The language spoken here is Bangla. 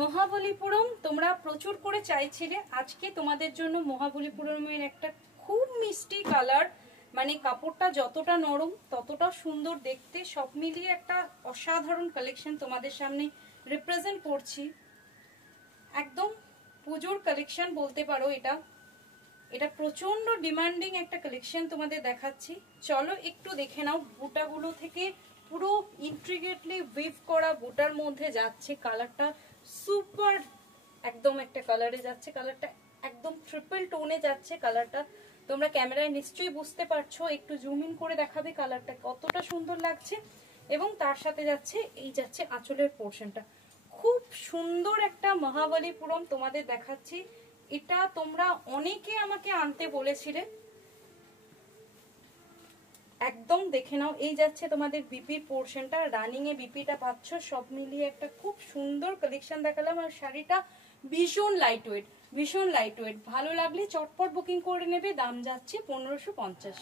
মহাবলীপুরম তোমরা প্রচুর করে চাইছিলে, আজকে তোমাদের জন্য মহাবলীপুরমের একটা খুব মিষ্টি কালার, মানে কাপড়টা যতটা নরম ততটা সুন্দর দেখতে, সব মিলিয়ে একটা অসাধারণ কালেকশন তোমাদের সামনে রিপ্রেজেন্ট করছি। একদম পুজোর কালেকশন বলতে পারো এটা। এটা প্রচন্ড ডিমান্ডিং একটা কালেকশন তোমাদের দেখাচ্ছি। চলো একটু দেখে নাও। বুটাগুলো থেকে পুরো ইন্ট্রিগেটলি উইভ করা বুটার মধ্যে যাচ্ছে। কালারটা সুপার একদম একটা কালারে যাচ্ছে, কালারটা একদম ট্রিপল টোনে যাচ্ছে। কালারটা তোমরা ক্যামেরায় নিশ্চয়ই বুঝতে পারছো, একটু জুম ইন করে দেখাবে কালারটা কতটা সুন্দর লাগছে। এবং তার সাথে যাচ্ছে এই যাচ্ছে আঁচলের পোর্শনটা, খুব সুন্দর একটা মহাবলীপুরম তোমাদের দেখাচ্ছি। এটা তোমরা অনেকে আমাকে আনতে বলেছিলে, একদম দেখে নাও। এই যাচ্ছে তোমাদের বিপির পোর্শনটা, রানিং এ বিপিটা পাচ্ছ। সব মিলিয়ে একটা খুব সুন্দর কালেকশন দেখালাম। আর শাড়িটা ভীষণ লাইট ওয়েট, ভীষণ লাইট ওয়েট। ভালো লাগলে চটপট বুকিং করে নেবে। দাম যাচ্ছে 1550।